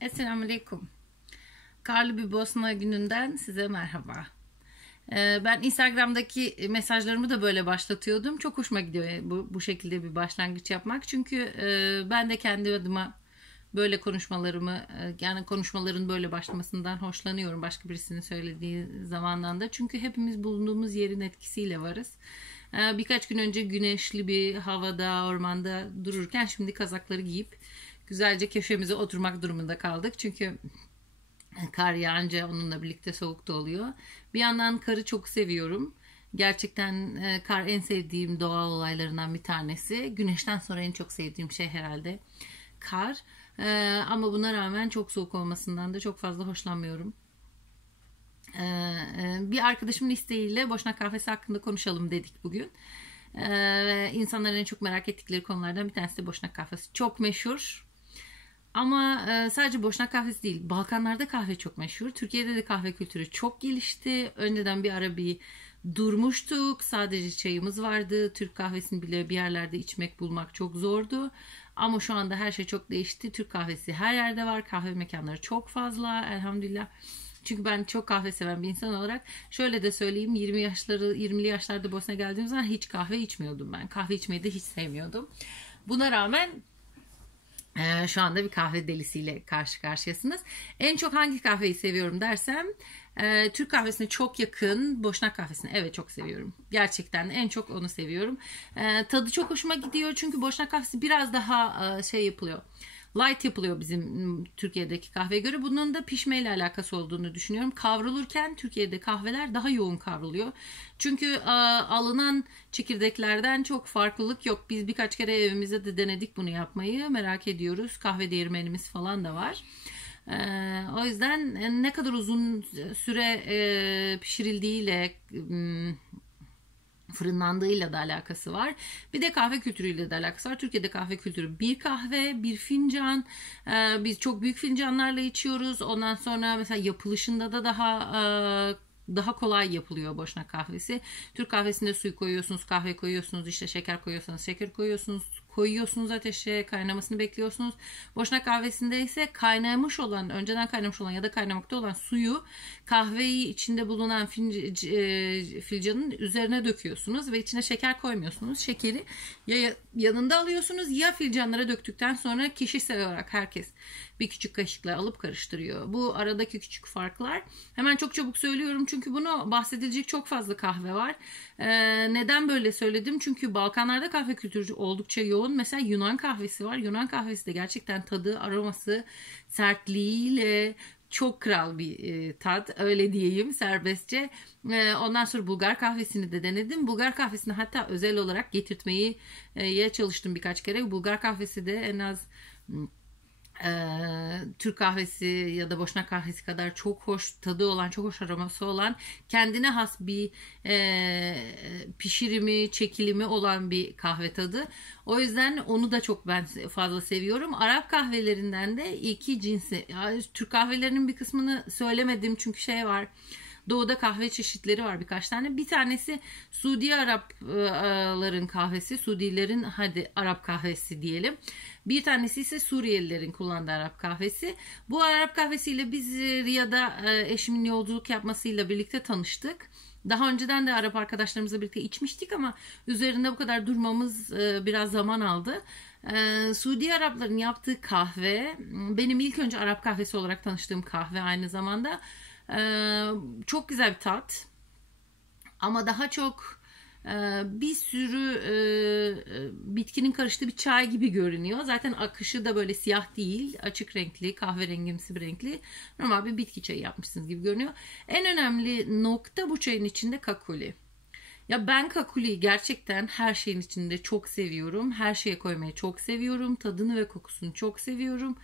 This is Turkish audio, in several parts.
Esselamu Aleyküm. Karlı bir Bosna gününden size merhaba. Ben Instagram'daki mesajlarımı da böyle başlatıyordum. Çok hoşuma gidiyor bu şekilde bir başlangıç yapmak. Çünkü ben de kendi adıma böyle konuşmalarımı, yani konuşmaların böyle başlamasından hoşlanıyorum. Başka birisinin söylediği zamandan da. Çünkü hepimiz bulunduğumuz yerin etkisiyle varız. Birkaç gün önce güneşli bir havada, ormanda dururken şimdi kazakları giyip güzelce köşemize oturmak durumunda kaldık. Çünkü kar yağınca onunla birlikte soğuk da oluyor. Bir yandan karı çok seviyorum. Gerçekten kar en sevdiğim doğal olaylarından bir tanesi. Güneşten sonra en çok sevdiğim şey herhalde kar. Ama buna rağmen çok soğuk olmasından da çok fazla hoşlanmıyorum. Bir arkadaşımın isteğiyle Boşnak Kahvesi hakkında konuşalım dedik bugün. İnsanların en çok merak ettikleri konulardan bir tanesi de Boşnak Kahvesi. Çok meşhur. Ama sadece Boşnak kahvesi değil. Balkanlarda kahve çok meşhur. Türkiye'de de kahve kültürü çok gelişti. Önceden bir ara bir durmuştuk. Sadece çayımız vardı. Türk kahvesini bile bir yerlerde içmek bulmak çok zordu. Ama şu anda her şey çok değişti. Türk kahvesi her yerde var. Kahve mekanları çok fazla. Elhamdülillah. Çünkü ben çok kahve seven bir insan olarak şöyle de söyleyeyim, 20'li yaşlarda Bosna'ya geldiğim zaman hiç kahve içmiyordum ben. Kahve içmeyi de hiç sevmiyordum. Buna rağmen şu anda bir kahve delisiyle karşı karşıyasınız. En çok hangi kahveyi seviyorum dersem, Türk kahvesine çok yakın Boşnak kahvesini evet çok seviyorum. Gerçekten en çok onu seviyorum. Tadı çok hoşuma gidiyor çünkü Boşnak kahvesi biraz daha şey yapılıyor. Light yapılıyor bizim Türkiye'deki kahveye göre. Bunun da pişmeyle alakası olduğunu düşünüyorum. Kavrulurken Türkiye'de kahveler daha yoğun kavruluyor. Çünkü alınan çekirdeklerden çok farklılık yok. Biz birkaç kere evimizde de denedik bunu yapmayı. Merak ediyoruz. Kahve değirmenimiz falan da var. O yüzden ne kadar uzun süre pişirildiğiyle fırınlandığıyla da alakası var. Bir de kahve kültürüyle de alakası var. Türkiye'de kahve kültürü bir kahve, bir fincan. Biz çok büyük fincanlarla içiyoruz. Ondan sonra mesela yapılışında da daha kolay yapılıyor Boşnak kahvesi. Türk kahvesinde suyu koyuyorsunuz, kahve koyuyorsunuz, işte şeker koyuyorsanız şeker koyuyorsunuz ateşe, kaynamasını bekliyorsunuz. Boşnak kahvesinde ise önceden kaynamış olan ya da kaynamakta olan suyu kahveyi içinde bulunan fincanın üzerine döküyorsunuz ve içine şeker koymuyorsunuz. Şekeri ya yanında alıyorsunuz ya fincanlara döktükten sonra kişisel olarak herkes bir küçük kaşıkla alıp karıştırıyor. Bu aradaki küçük farklar. Hemen çok çabuk söylüyorum çünkü bunu bahsedilecek çok fazla kahve var. Neden böyle söyledim? Çünkü Balkanlarda kahve kültürü oldukça yoğun. Mesela Yunan kahvesi var. Yunan kahvesi de gerçekten tadı, aroması, sertliğiyle çok kral bir tat, öyle diyeyim serbestçe. Ondan sonra Bulgar kahvesini de denedim. Bulgar kahvesini hatta özel olarak getirtmeyi çalıştım birkaç kere. Bulgar kahvesi de en az Türk kahvesi ya da Boşnak kahvesi kadar çok hoş tadı olan, çok hoş aroması olan, kendine has bir pişirimi, çekilimi olan bir kahve tadı. O yüzden onu da çok ben fazla seviyorum. Arap kahvelerinden de iki cinsi. Yani Türk kahvelerinin bir kısmını söylemedim çünkü şey var. Doğuda kahve çeşitleri var birkaç tane. Bir tanesi Suudi Arapların kahvesi. Suudilerin hadi Arap kahvesi diyelim. Bir tanesi ise Suriyelilerin kullandığı Arap kahvesi. Bu Arap kahvesiyle biz Riyad'a eşimin yolculuk yapmasıyla birlikte tanıştık. Daha önceden de Arap arkadaşlarımızla birlikte içmiştik ama üzerinde bu kadar durmamız biraz zaman aldı. Suudi Arapların yaptığı kahve benim ilk önce Arap kahvesi olarak tanıştığım kahve aynı zamanda. Çok güzel bir tat ama daha çok bir sürü bitkinin karıştığı bir çay gibi görünüyor. Zaten akışı da böyle siyah değil, açık renkli, kahverengimsi bir renkli, normal bir bitki çayı yapmışsınız gibi görünüyor. En önemli nokta bu çayın içinde kakuli. Ya ben kakuliyi gerçekten her şeyin içinde çok seviyorum. Her şeye koymayı çok seviyorum. Tadını ve kokusunu çok seviyorum.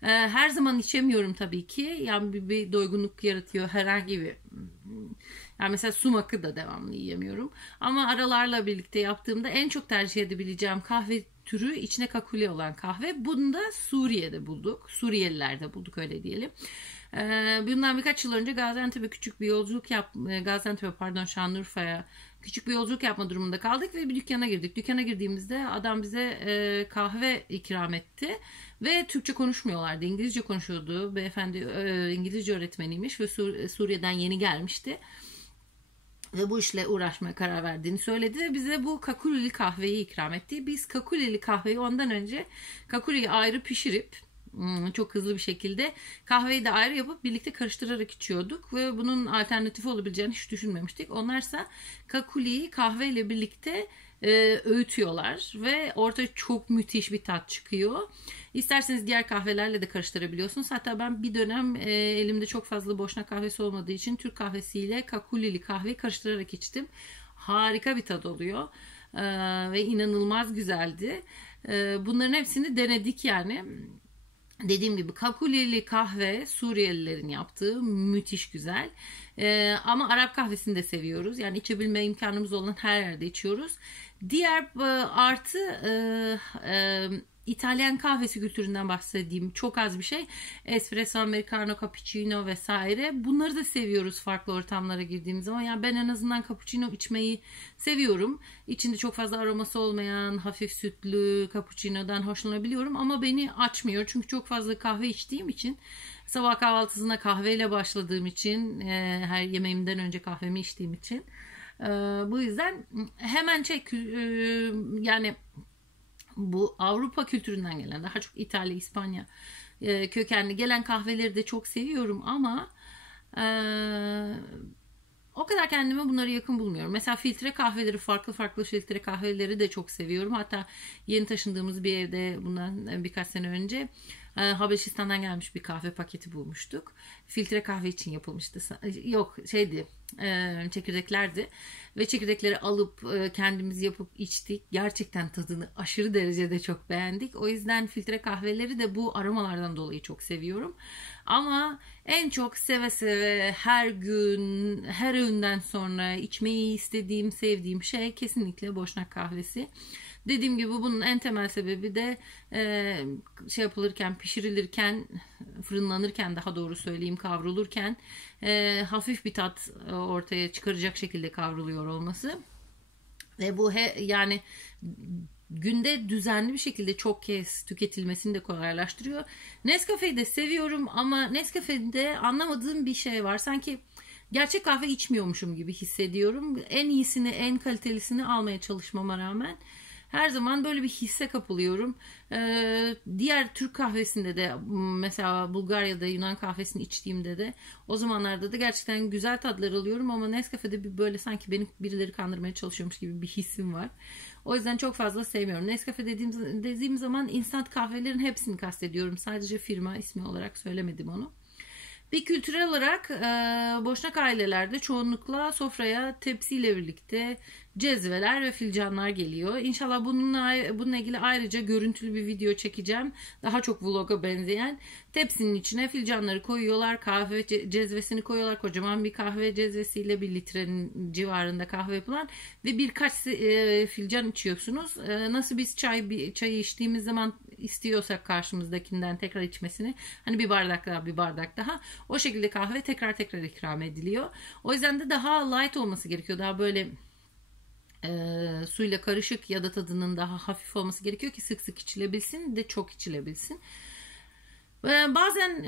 Her zaman içemiyorum tabii ki. Yani bir doygunluk yaratıyor herhangi bir. Yani mesela sumakı da devamlı yiyemiyorum. Ama aralarla birlikte yaptığımda en çok tercih edebileceğim kahve türü içine kakuli olan kahve. Bunu da Suriye'de bulduk. Suriyelilerde bulduk öyle diyelim. Bundan birkaç yıl önce Gaziantep'e küçük bir yolculuk Şanlıurfa'ya küçük bir yolculuk yapma durumunda kaldık ve bir dükkana girdik. Dükkana girdiğimizde adam bize kahve ikram etti ve Türkçe konuşmuyorlardı. İngilizce konuşuyordu. Beyefendi İngilizce öğretmeniymiş ve Suriye'den yeni gelmişti. Ve bu işle uğraşmaya karar verdiğini söyledi ve bize bu kakuleli kahveyi ikram etti. Biz kakuleli kahveyi ondan önce kakuleyi ayrı pişirip çok hızlı bir şekilde kahveyi de ayrı yapıp birlikte karıştırarak içiyorduk ve bunun alternatifi olabileceğini hiç düşünmemiştik. Onlarsa kakuliyi kahveyle birlikte öğütüyorlar ve ortaya çok müthiş bir tat çıkıyor. İsterseniz diğer kahvelerle de karıştırabiliyorsunuz. Hatta ben bir dönem elimde çok fazla boşnak kahvesi olmadığı için Türk kahvesiyle kakulili kahveyi karıştırarak içtim. Harika bir tat oluyor ve inanılmaz güzeldi. Bunların hepsini denedik yani. Dediğim gibi kakuleli kahve Suriyelilerin yaptığı müthiş güzel. Ama Arap kahvesini de seviyoruz. Yani içebilme imkanımız olan her yerde içiyoruz. Diğer artı İtalyan kahvesi kültüründen bahsedeyim. Çok az bir şey. Espresso, americano, cappuccino vesaire. Bunları da seviyoruz farklı ortamlara girdiğimiz zaman. Yani ben en azından cappuccino içmeyi seviyorum. İçinde çok fazla aroması olmayan, hafif sütlü cappuccino'dan hoşlanabiliyorum. Ama beni açmıyor. Çünkü çok fazla kahve içtiğim için, sabah kahvaltısına kahveyle başladığım için, her yemeğimden önce kahvemi içtiğim için. Bu yüzden hemen yani bu Avrupa kültüründen gelen, daha çok İtalya, İspanya kökenli gelen kahveleri de çok seviyorum ama o kadar kendime bunları yakın bulmuyorum. Mesela filtre kahveleri, farklı filtre kahveleri de çok seviyorum. Hatta yeni taşındığımız bir evde bundan birkaç sene önce Habeşistan'dan gelmiş bir kahve paketi bulmuştuk. Filtre kahve için yapılmıştı. Yok çekirdeklerdi. Ve çekirdekleri alıp kendimiz yapıp içtik. Gerçekten tadını aşırı derecede çok beğendik. O yüzden filtre kahveleri de bu aromalardan dolayı çok seviyorum. Ama en çok seve seve her gün, her öğünden sonra içmeyi istediğim, sevdiğim şey kesinlikle boşnak kahvesi. Dediğim gibi bunun en temel sebebi de pişirilirken, fırınlanırken, daha doğru söyleyeyim, kavrulurken hafif bir tat ortaya çıkaracak şekilde kavruluyor olması. Ve bu yani günde düzenli bir şekilde çok kez tüketilmesini de kolaylaştırıyor. Nescafe'yi de seviyorum ama Nescafe'de anlamadığım bir şey var. Sanki gerçek kahve içmiyormuşum gibi hissediyorum. En iyisini, en kalitelisini almaya çalışmama rağmen her zaman böyle bir hisse kapılıyorum. Diğer Türk kahvesinde de, mesela Bulgarya'da Yunan kahvesini içtiğimde de, o zamanlarda da gerçekten güzel tadlar alıyorum ama Nescafe'de bir böyle sanki beni birileri kandırmaya çalışıyormuş gibi bir hissim var. O yüzden çok fazla sevmiyorum. Nescafe dediğim zaman instant kahvelerin hepsini kastediyorum. Sadece firma ismi olarak söylemedim onu. Bir kültürel olarak boşnak ailelerde çoğunlukla sofraya tepsiyle birlikte cezveler ve fincanlar geliyor. İnşallah bununla ilgili ayrıca görüntülü bir video çekeceğim. Daha çok vloga benzeyen. Tepsinin içine fincanları koyuyorlar. Kahve cezvesini koyuyorlar. Kocaman bir kahve cezvesiyle 1 litrenin civarında kahve yapılan ve birkaç fincan içiyorsunuz. Nasıl biz çayı içtiğimiz zaman istiyorsak karşımızdakinden tekrar içmesini, hani bir bardak daha, o şekilde kahve tekrar ikram ediliyor. O yüzden de daha light olması gerekiyor. Daha böyle suyla karışık ya da tadının daha hafif olması gerekiyor ki sık sık içilebilsin de çok içilebilsin. Bazen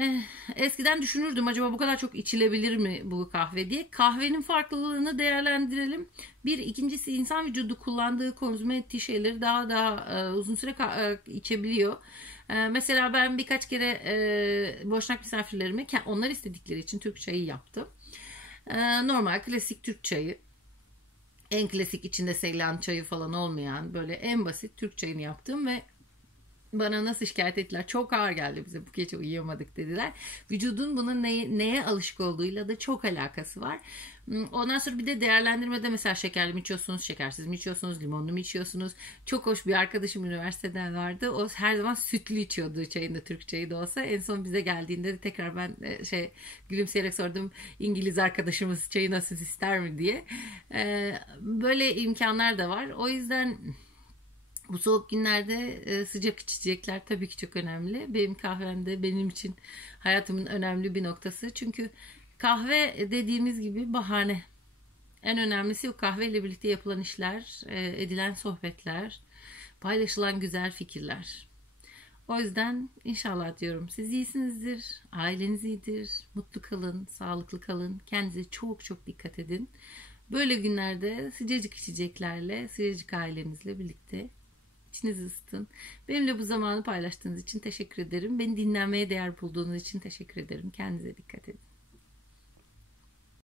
eskiden düşünürdüm, acaba bu kadar çok içilebilir mi bu kahve diye. Kahvenin farklılığını değerlendirelim. İkincisi, insan vücudu kullandığı, konsume ettiği şeyleri daha uzun süre içebiliyor. Mesela ben birkaç kere boşnak misafirlerime onlar istedikleri için Türk çayı yaptım. Normal klasik Türk çayı. En klasik, içinde Seylan çayı falan olmayan, böyle en basit Türk çayını yaptım ve bana nasıl şikayet ettiler? Çok ağır geldi bize, bu gece uyuyamadık dediler. Vücudun buna neye alışık olduğuyla da çok alakası var. Ondan sonra bir de değerlendirmede mesela şekerli mi içiyorsunuz, şekersiz mi içiyorsunuz, limonlu mu içiyorsunuz? Çok hoş bir arkadaşım üniversiteden vardı. O her zaman sütlü içiyordu çayında, Türk çayı da olsa. En son bize geldiğinde de tekrar ben gülümseyerek sordum, İngiliz arkadaşımız çayı nasıl ister mi diye. Böyle imkanlar da var. O yüzden bu soğuk günlerde sıcak içecekler tabii ki çok önemli. Benim kahvem de benim için hayatımın önemli bir noktası. Çünkü kahve dediğimiz gibi bahane. En önemlisi o kahveyle birlikte yapılan işler, edilen sohbetler, paylaşılan güzel fikirler. O yüzden inşallah diyorum siz iyisinizdir, aileniz iyidir, mutlu kalın, sağlıklı kalın, kendinize çok çok dikkat edin. Böyle günlerde sıcacık içeceklerle, sıcacık ailenizle birlikte içinizi ısıtın. Benimle bu zamanı paylaştığınız için teşekkür ederim. Beni dinlenmeye değer bulduğunuz için teşekkür ederim. Kendinize dikkat edin.